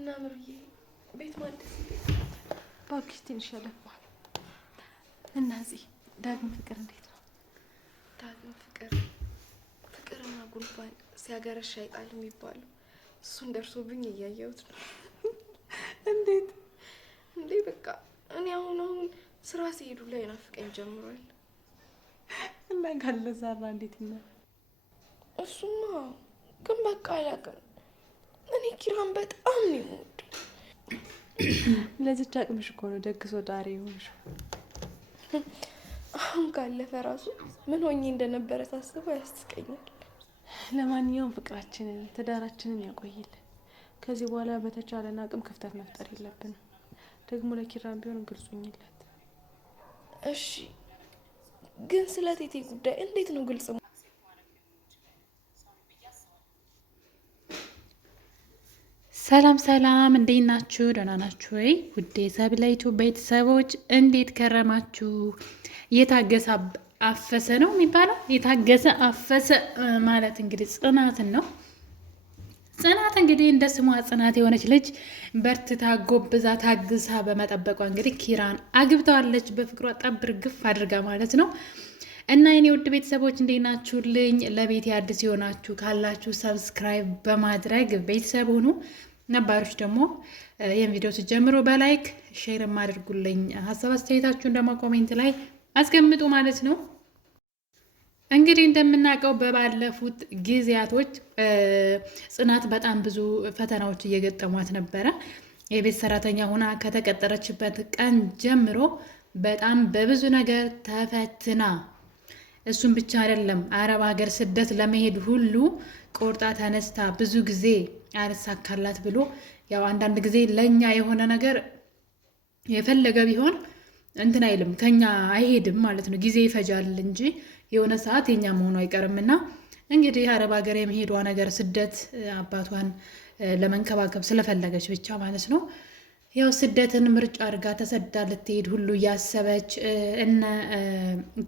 እና ምሩዬ ቤት ማደስ ባክሽ ትንሽ ያለፋል። እና እዚህ ዳግም ፍቅር እንዴት ነው? ዳግም ፍቅርና ጉንፋን ሲያገረሽ አይጣል የሚባለው እሱን ደርሶብኝ እያየሁት ነው። እንዴት እንዴ በቃ እኔ አሁን ስራ ሲሄዱ ላይ ናፍቀኝ ጀምሯል። እና ካለ ዛራ እንዴት ነው? እሱማ ግን በቃ አላውቅም። እኔ ኪራን በጣም ነው የምወደው። ለዚች አቅምሽ እኮ ነው ደግሶ ዳሪ የሆንሽው። አሁን ካለፈ ራሱ ምን ሆኜ እንደነበረ ሳስበው ያስቀኛል። ለማንኛውም ፍቅራችንን ትዳራችንን ያቆይልን። ከዚህ በኋላ በተቻለን አቅም ክፍተት መፍጠር የለብንም። ደግሞ ለኪራም ቢሆን ግልጹኝለት። እሺ ግን ስለ ቴቴ ጉዳይ እንዴት ነው ግልጽ? ሰላም ሰላም፣ እንዴት ናችሁ? ደህና ናችሁ ወይ? ውዴ ሰብለይቱ ቤተሰቦች እንዴት ከረማችሁ? የታገሰ አፈሰ ነው የሚባለው። የታገሰ አፈሰ ማለት እንግዲህ ጽናትን ነው። ጽናት እንግዲህ እንደ ስሟ ጽናት የሆነች ልጅ በርትታ ጎብዛ ታግሳ በመጠበቋ እንግዲህ ኪራን አግብተዋለች። በፍቅሯ ጠብር ግፍ አድርጋ ማለት ነው። እና የኔ ውድ ቤተሰቦች እንዴት ናችሁልኝ? ለቤት አዲስ የሆናችሁ ካላችሁ ሰብስክራይብ በማድረግ ቤተሰብ ሁኑ። ነባሮች ደግሞ ይህን ቪዲዮ ስጀምሮ በላይክ ሼር አድርጉልኝ። ሀሳብ አስተያየታችሁን ደግሞ ኮሜንት ላይ አስቀምጡ ማለት ነው። እንግዲህ እንደምናውቀው በባለፉት ጊዜያቶች ጽናት በጣም ብዙ ፈተናዎች እየገጠሟት ነበረ። የቤት ሰራተኛ ሆና ከተቀጠረችበት ቀን ጀምሮ በጣም በብዙ ነገር ተፈትና፣ እሱም ብቻ አይደለም አረብ ሀገር ስደት ለመሄድ ሁሉ ቆርጣ ተነስታ ብዙ ጊዜ አልሳካላት ብሎ ያው አንዳንድ ጊዜ ለእኛ የሆነ ነገር የፈለገ ቢሆን እንትን አይልም ከኛ አይሄድም ማለት ነው። ጊዜ ይፈጃል እንጂ የሆነ ሰዓት የኛ መሆኑ አይቀርምና እንግዲህ አረብ ሀገር የመሄዷ ነገር ስደት አባቷን ለመንከባከብ ስለፈለገች ብቻ ማለት ነው። ያው ስደትን ምርጫ አድርጋ ተሰዳ ልትሄድ ሁሉ እያሰበች እነ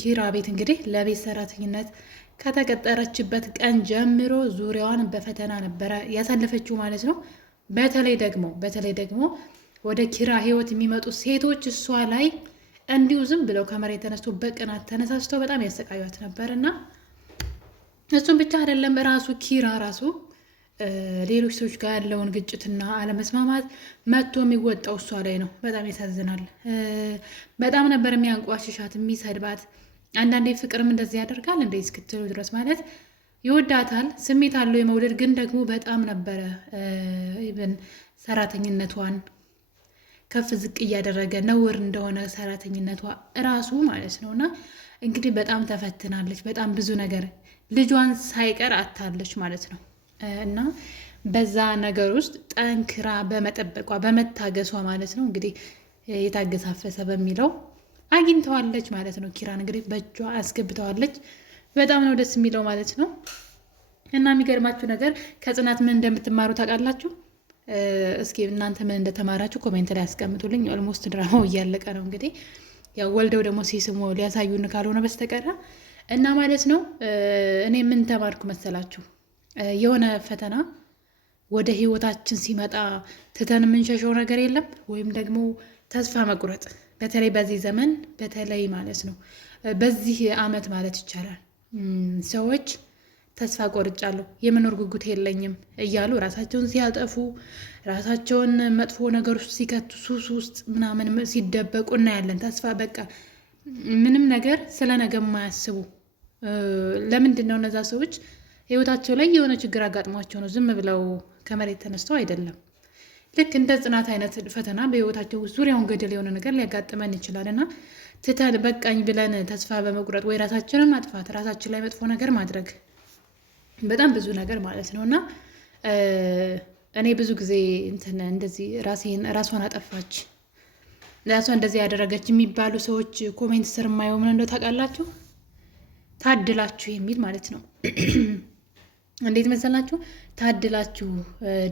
ኪራ ቤት እንግዲህ ለቤት ሰራተኝነት ከተቀጠረችበት ቀን ጀምሮ ዙሪያዋን በፈተና ነበረ ያሳለፈችው ማለት ነው። በተለይ ደግሞ ወደ ኪራ ህይወት የሚመጡ ሴቶች እሷ ላይ እንዲሁ ዝም ብለው ከመሬት ተነስቶ በቅናት ተነሳስተው በጣም ያሰቃዩት ነበር። እና እሱም ብቻ አይደለም ራሱ ኪራ ራሱ ሌሎች ሰዎች ጋር ያለውን ግጭትና አለመስማማት መጥቶ የሚወጣው እሷ ላይ ነው። በጣም ያሳዝናል። በጣም ነበር የሚያንቋሽሻት፣ የሚሰድባት። አንዳንዴ ፍቅርም እንደዚህ ያደርጋል እንደ እስክትሉ ድረስ ማለት ይወዳታል፣ ስሜት አለው የመውደድ ግን ደግሞ በጣም ነበረ ኢቭን ሰራተኝነቷን ከፍ ዝቅ እያደረገ ነውር እንደሆነ ሰራተኝነቷ እራሱ ማለት ነው። እና እንግዲህ በጣም ተፈትናለች። በጣም ብዙ ነገር ልጇን ሳይቀር አታለች ማለት ነው። እና በዛ ነገር ውስጥ ጠንክራ በመጠበቋ በመታገሷ ማለት ነው እንግዲህ የታገሰ አፈሰ በሚለው አግኝተዋለች ማለት ነው። ኪራን እንግዲህ በእጇ አስገብተዋለች። በጣም ነው ደስ የሚለው ማለት ነው። እና የሚገርማችሁ ነገር ከጽናት ምን እንደምትማሩ ታውቃላችሁ? እስኪ እናንተ ምን እንደተማራችሁ ኮሜንት ላይ ያስቀምጡልኝ። ኦልሞስት ድራማው እያለቀ ነው እንግዲህ ያው ወልደው ደግሞ ሲስሙ ሊያሳዩን ካልሆነ በስተቀረ እና ማለት ነው። እኔ ምን ተማርኩ መሰላችሁ? የሆነ ፈተና ወደ ህይወታችን ሲመጣ ትተን የምንሸሸው ነገር የለም ወይም ደግሞ ተስፋ መቁረጥ። በተለይ በዚህ ዘመን በተለይ ማለት ነው በዚህ አመት ማለት ይቻላል ሰዎች ተስፋ ቆርጫለሁ፣ የመኖር ጉጉት የለኝም እያሉ ራሳቸውን ሲያጠፉ፣ ራሳቸውን መጥፎ ነገር ውስጥ ሲከቱ፣ ሱስ ውስጥ ምናምን ሲደበቁ እናያለን። ተስፋ በቃ ምንም ነገር ስለ ነገ የማያስቡ ለምንድን ነው? እነዛ ሰዎች ህይወታቸው ላይ የሆነ ችግር አጋጥሟቸው ነው። ዝም ብለው ከመሬት ተነስተው አይደለም። ልክ እንደ ጽናት አይነት ፈተና በህይወታቸው ውስጥ ዙሪያውን ገደል የሆነ ነገር ሊያጋጥመን ይችላል እና ትተን በቃኝ ብለን ተስፋ በመቁረጥ ወይ ራሳችንን ማጥፋት፣ ራሳችን ላይ መጥፎ ነገር ማድረግ በጣም ብዙ ነገር ማለት ነው። እና እኔ ብዙ ጊዜ እንትን እንደዚህ ራሷን አጠፋች፣ ራሷ እንደዚህ ያደረገች የሚባሉ ሰዎች ኮሜንት ስር የማየው ምን እንደው ታውቃላችሁ? ታድላችሁ የሚል ማለት ነው። እንዴት መሰላችሁ? ታድላችሁ፣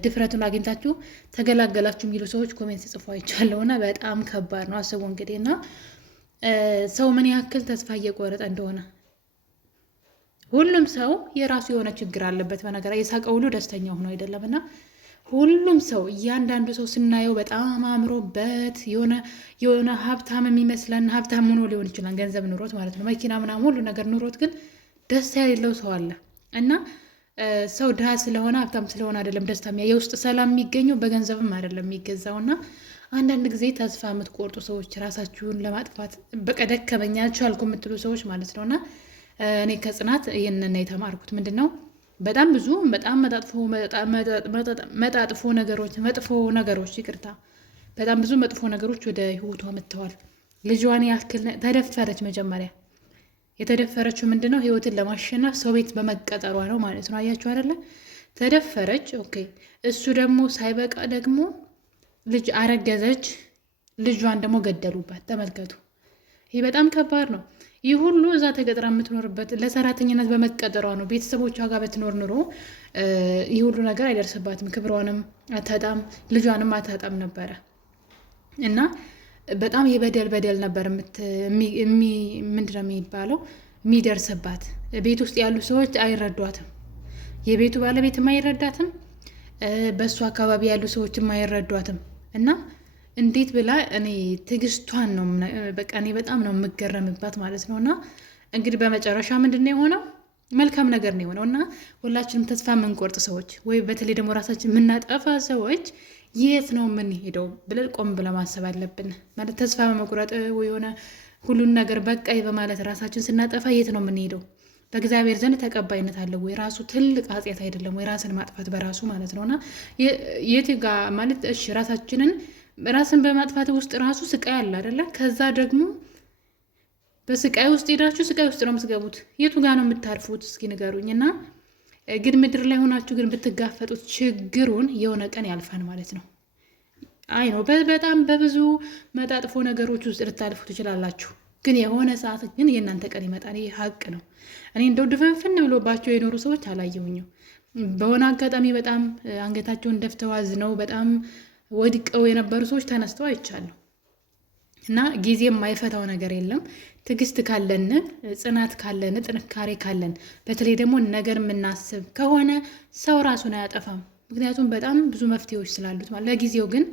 ድፍረቱን አግኝታችሁ ተገላገላችሁ የሚሉ ሰዎች ኮሜንት ጽፎ አይቻለሁ። እና በጣም ከባድ ነው። አስቡ እንግዲህ እና ሰው ምን ያክል ተስፋ እየቆረጠ እንደሆነ። ሁሉም ሰው የራሱ የሆነ ችግር አለበት። በነገር የሳቀ ሁሉ ደስተኛ ሆኖ አይደለም እና ሁሉም ሰው እያንዳንዱ ሰው ስናየው በጣም አምሮበት የሆነ ሀብታም የሚመስለን ሀብታም ሆኖ ሊሆን ይችላል፣ ገንዘብ ኑሮት ማለት ነው፣ መኪና ምናምን ሁሉ ነገር ኑሮት፣ ግን ደስታ የሌለው ሰው አለ። እና ሰው ድሃ ስለሆነ ሀብታም ስለሆነ አይደለም ደስታ የውስጥ ሰላም የሚገኘው በገንዘብም አይደለም የሚገዛው። እና አንዳንድ ጊዜ ተስፋ የምትቆርጡ ሰዎች ራሳችሁን ለማጥፋት በቃ ደከመኝ አልቻልኩም የምትሉ ሰዎች ማለት ነው። እና እኔ ከጽናት ይህንን የተማርኩት ምንድን ነው፣ በጣም ብዙ በጣም መጥፎ ነገሮች ይቅርታ፣ በጣም ብዙ መጥፎ ነገሮች ወደ ህይወቷ መጥተዋል። ልጇን ያክል ተደፈረች። መጀመሪያ የተደፈረችው ምንድን ነው፣ ህይወትን ለማሸነፍ ሰው ቤት በመቀጠሯ ነው ማለት ነው። አያችሁ አይደለ? ተደፈረች። ኦኬ። እሱ ደግሞ ሳይበቃ ደግሞ ልጅ አረገዘች። ልጇን ደግሞ ገደሉባት። ተመልከቱ። ይህ በጣም ከባድ ነው። ይህ ሁሉ እዛ ተገጥራ የምትኖርበት ለሰራተኝነት በመቀጠሯ ነው። ቤተሰቦቿ ጋር በትኖር ኑሮ ይህ ሁሉ ነገር አይደርስባትም። ክብሯንም አታጣም፣ ልጇንም አታጣም ነበረ። እና በጣም በደል ነበር ምንድነው የሚባለው የሚደርስባት። ቤት ውስጥ ያሉ ሰዎች አይረዷትም። የቤቱ ባለቤትም አይረዳትም፣ በእሱ አካባቢ ያሉ ሰዎችም አይረዷትም። እና እንዴት ብላ እኔ ትዕግስቷን ነው በቃ እኔ በጣም ነው የምገረምባት ማለት ነው። እና እንግዲህ በመጨረሻ ምንድን ነው የሆነው? መልካም ነገር ነው የሆነው። እና ሁላችንም ተስፋ የምንቆርጥ ሰዎች ወይ በተለይ ደግሞ ራሳችን የምናጠፋ ሰዎች የት ነው የምንሄደው ብለን ቆም ብለን ማሰብ አለብን። ማለት ተስፋ በመቁረጥ ወይ የሆነ ሁሉን ነገር በቃይ በማለት ራሳችን ስናጠፋ የት ነው የምንሄደው? በእግዚአብሔር ዘንድ ተቀባይነት አለው ወይ? ራሱ ትልቅ ኃጢአት አይደለም ወይ? ራስን ማጥፋት በራሱ ማለት ነው። እና የት ጋ ማለት እሺ ራስን በማጥፋት ውስጥ ራሱ ስቃይ አለ አይደለ? ከዛ ደግሞ በስቃይ ውስጥ ሄዳችሁ ስቃይ ውስጥ ነው የምትገቡት። የቱ ጋ ነው የምታርፉት? እስኪ ንገሩኝ። እና ግን ምድር ላይ ሆናችሁ ግን ብትጋፈጡት ችግሩን የሆነ ቀን ያልፋል ማለት ነው። አይ ነው በጣም በብዙ መጣጥፎ ነገሮች ውስጥ ልታልፉ ትችላላችሁ። ግን የሆነ ሰዓት ግን የእናንተ ቀን ይመጣል። ይህ ሀቅ ነው። እኔ እንደው ድፍንፍን ብሎባቸው የኖሩ ሰዎች አላየሁኝም። በሆነ አጋጣሚ በጣም አንገታቸውን ደፍተው አዝነው በጣም ወድቀው የነበሩ ሰዎች ተነስተው አይቻለሁ። እና ጊዜ የማይፈታው ነገር የለም። ትዕግስት ካለን፣ ጽናት ካለን፣ ጥንካሬ ካለን፣ በተለይ ደግሞ ነገር የምናስብ ከሆነ ሰው ራሱን አያጠፋም። ምክንያቱም በጣም ብዙ መፍትሄዎች ስላሉት ማለት። ለጊዜው ግን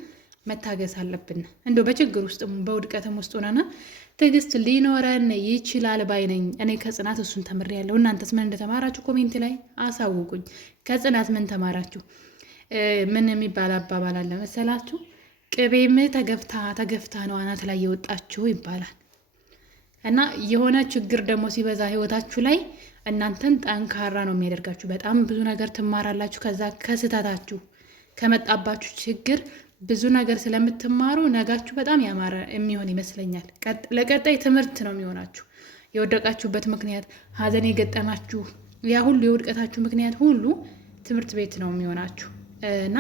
መታገስ አለብን። እንደው በችግር ውስጥ በውድቀትም ውስጥ ሆነና ትዕግስት ሊኖረን ይችላል ባይ ነኝ። እኔ ከጽናት እሱን ተምሬያለሁ። እናንተስ ምን እንደተማራችሁ ኮሜንት ላይ አሳውቁኝ። ከጽናት ምን ተማራችሁ? ምን የሚባል አባባል አለ መሰላችሁ? ቅቤም ተገፍታ ነው አናት ላይ የወጣችሁ ይባላል። እና የሆነ ችግር ደግሞ ሲበዛ ህይወታችሁ ላይ እናንተን ጠንካራ ነው የሚያደርጋችሁ። በጣም ብዙ ነገር ትማራላችሁ። ከዛ ከስህተታችሁ ከመጣባችሁ ችግር ብዙ ነገር ስለምትማሩ ነጋችሁ በጣም ያማረ የሚሆን ይመስለኛል። ለቀጣይ ትምህርት ነው የሚሆናችሁ። የወደቃችሁበት ምክንያት፣ ሀዘን የገጠማችሁ ያ ሁሉ የውድቀታችሁ ምክንያት ሁሉ ትምህርት ቤት ነው የሚሆናችሁ እና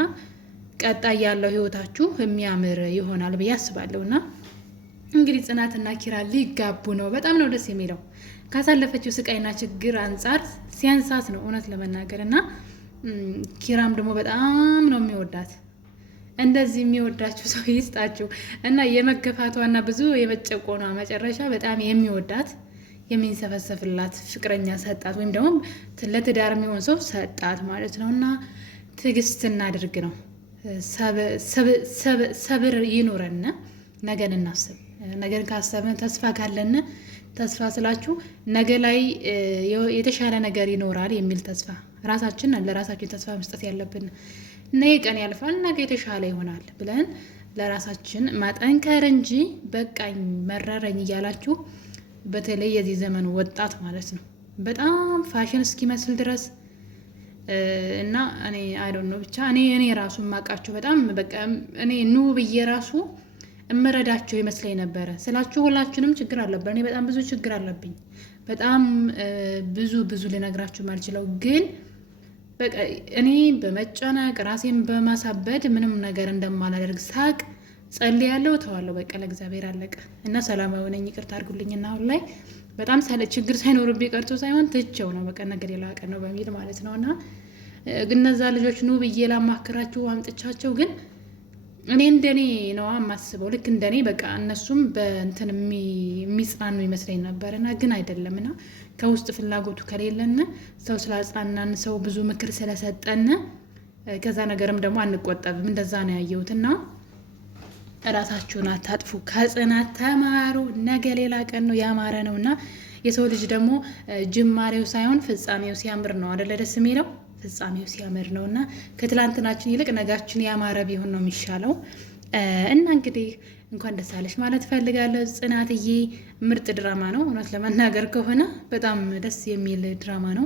ቀጣይ ያለው ህይወታችሁ የሚያምር ይሆናል ብዬ አስባለሁ። እና እንግዲህ ጽናትና ኪራ ሊጋቡ ነው። በጣም ነው ደስ የሚለው። ካሳለፈችው ስቃይና ችግር አንጻር ሲያንሳት ነው እውነት ለመናገር። እና ኪራም ደግሞ በጣም ነው የሚወዳት። እንደዚህ የሚወዳችሁ ሰው ይስጣችሁ። እና የመገፋቷና ብዙ የመጨቆኗ መጨረሻ በጣም የሚወዳት የሚንሰፈሰፍላት ፍቅረኛ ሰጣት፣ ወይም ደግሞ ለትዳር የሚሆን ሰው ሰጣት ማለት ነው። እና ትዕግስት እናድርግ ነው። ሰብር ይኑረን። ነገን እናስብ። ነገን ካሰብን ተስፋ ካለን፣ ተስፋ ስላችሁ ነገ ላይ የተሻለ ነገር ይኖራል የሚል ተስፋ ለራሳችን ተስፋ መስጠት ያለብን። ነገ ቀን ያልፋል፣ ነገ የተሻለ ይሆናል ብለን ለራሳችን ማጠንከር እንጂ በቃኝ መረረኝ እያላችሁ በተለይ የዚህ ዘመን ወጣት ማለት ነው በጣም ፋሽን እስኪመስል ድረስ እና እኔ አይዶን ነው ብቻ እኔ ራሱ የማውቃቸው በጣም በቃ እኔ ኑ ብዬ ራሱ እመረዳቸው ይመስለኝ ነበረ ስላችሁ። ሁላችንም ችግር አለብን። እኔ በጣም ብዙ ችግር አለብኝ። በጣም ብዙ ልነግራችሁ ማልችለው ግን በቃ እኔ በመጨነቅ ራሴን በማሳበድ ምንም ነገር እንደማላደርግ ሳቅ ጸልያለሁ፣ ተዋለሁ። በቃ ለእግዚአብሔር አለቀ እና ሰላማዊ ነኝ። ይቅርታ አድርጉልኝና አሁን ላይ በጣም ችግር ሳይኖርብኝ ቀርቶ ሳይሆን ትቼው ነው በቃ ነገር የላቀ ነው በሚል ማለት ነው። እና እነዛ ልጆች ኑ ብዬ ላማክራችሁ አምጥቻቸው ግን እኔ እንደኔ ነው የማስበው። ልክ እንደኔ በቃ እነሱም በእንትን የሚጽናኑ ይመስለኝ ነበር እና ግን አይደለም። እና ከውስጥ ፍላጎቱ ከሌለን ሰው ስላጽናናን ሰው ብዙ ምክር ስለሰጠን ከዛ ነገርም ደግሞ አንቆጠብም። እንደዛ ነው ያየሁትና እራሳችሁን አታጥፉ፣ ከጽናት ተማሩ። ነገ ሌላ ቀን ነው፣ ያማረ ነው እና የሰው ልጅ ደግሞ ጅማሬው ሳይሆን ፍጻሜው ሲያምር ነው አደለ ደስ የሚለው። ፍጻሜው ሲያምር ነው እና ከትላንትናችን ይልቅ ነጋችን ያማረ ቢሆን ነው የሚሻለው። እና እንግዲህ እንኳን ደስ አለሽ ማለት ፈልጋለሁ ጽናትዬ። ምርጥ ድራማ ነው እውነት ለመናገር ከሆነ በጣም ደስ የሚል ድራማ ነው።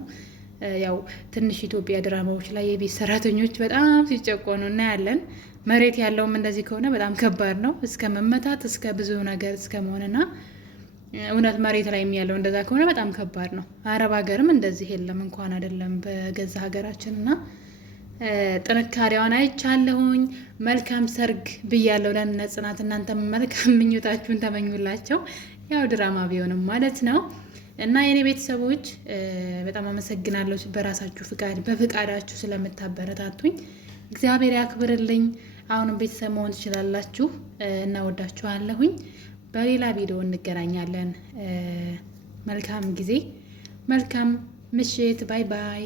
ያው ትንሽ ኢትዮጵያ ድራማዎች ላይ የቤት ሰራተኞች በጣም ሲጨቆኑ እናያለን። መሬት ያለውም እንደዚህ ከሆነ በጣም ከባድ ነው፣ እስከ መመታት እስከ ብዙ ነገር እስከ መሆንና እውነት መሬት ላይ ያለው እንደዛ ከሆነ በጣም ከባድ ነው። አረብ ሀገርም እንደዚህ የለም እንኳን አይደለም በገዛ ሀገራችን እና ጥንካሬዋን አይቻለሁኝ። መልካም ሰርግ ብያለሁ ለእነ ጽናት። እናንተ መልካም ምኞታችሁን ተመኙላቸው፣ ያው ድራማ ቢሆንም ማለት ነው። እና የኔ ቤተሰቦች በጣም አመሰግናለሁ በራሳችሁ ፍቃድ በፍቃዳችሁ ስለምታበረታቱኝ እግዚአብሔር ያክብርልኝ። አሁንም ቤተሰብ መሆን ትችላላችሁ። እናወዳችኋለሁኝ። በሌላ ቪዲዮ እንገናኛለን። መልካም ጊዜ፣ መልካም ምሽት። ባይ ባይ።